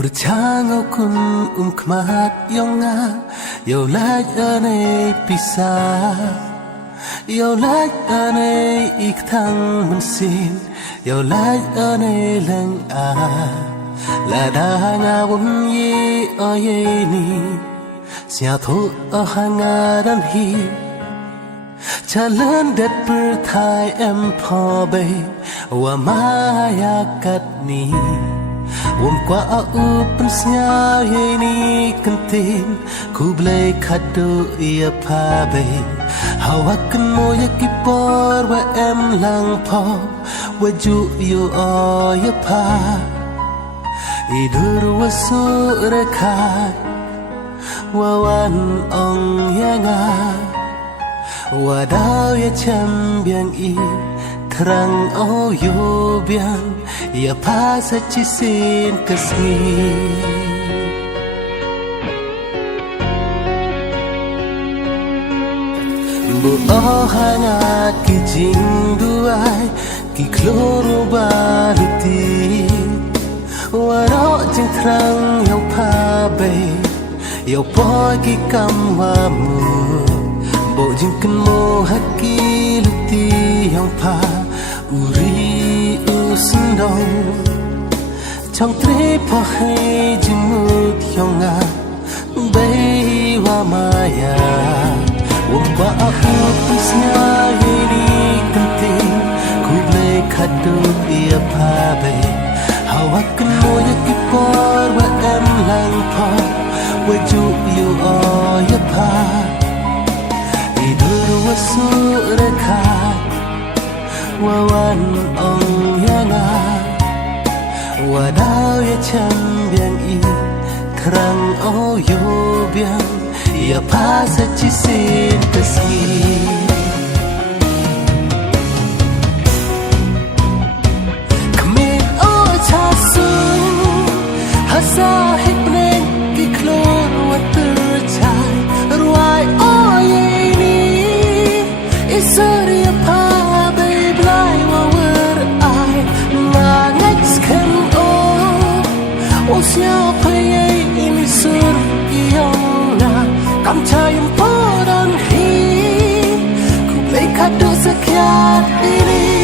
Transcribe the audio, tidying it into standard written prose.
ประชางเอาคุณขมาดยองงาเยาวลักในปีศาจเยาวลักในอีกทางมันสิ้นเยาวลักในแหล่งอาและดางาวนยีอเยนีเสียทุหางาดันฮีชาเลินเด็ดปรือไทยพอเบว่ามายากัดนี้วมกว่าอุปนสญาเฮนีกันตินคูเบลขัดดูยาพาเบฮาวกันโมยกิปอร์ว่าลังพอว่าจูอยู่อยาพาอีดูรัวสุรคายว่าวันองยังาว่าดาวอย่าแชมเบียงอีครั้งอยู่เบียงอย่าพาสัจจิสินกสีบุหางากิจิงด้วยกิโคลรูบาลุตีว่าเราจึงครั้งยาวพาเบยาวปอยกิกำว่ามูบ่จึงกันโมฮักกิลุตียองพาอุรีอุสันดงช่องเตรพอให้จึงมุดยองงาเบยว่ามายาวงว่าอุปสญาเฮนีกันติคูเบลขัดดูยาพาเบฮาวกันโมยกิปอร์ว่าลังพอว่าจูอยู่อยาพาดูว่าสุรคายว่าวันองยังาว่าดาวอย่าแชมเบียงอีครั้งอยู่เบียงอย่าพาสัจจิสินกสีขมิดชาสุนฮาซาให้เปล่งกิโคลนว่าตื่นใจรวยเยIsuriya pa bablai wa wer ai ma next can o sia paye ini sur yona kam chayim podan hi ku play kadu sakyat ini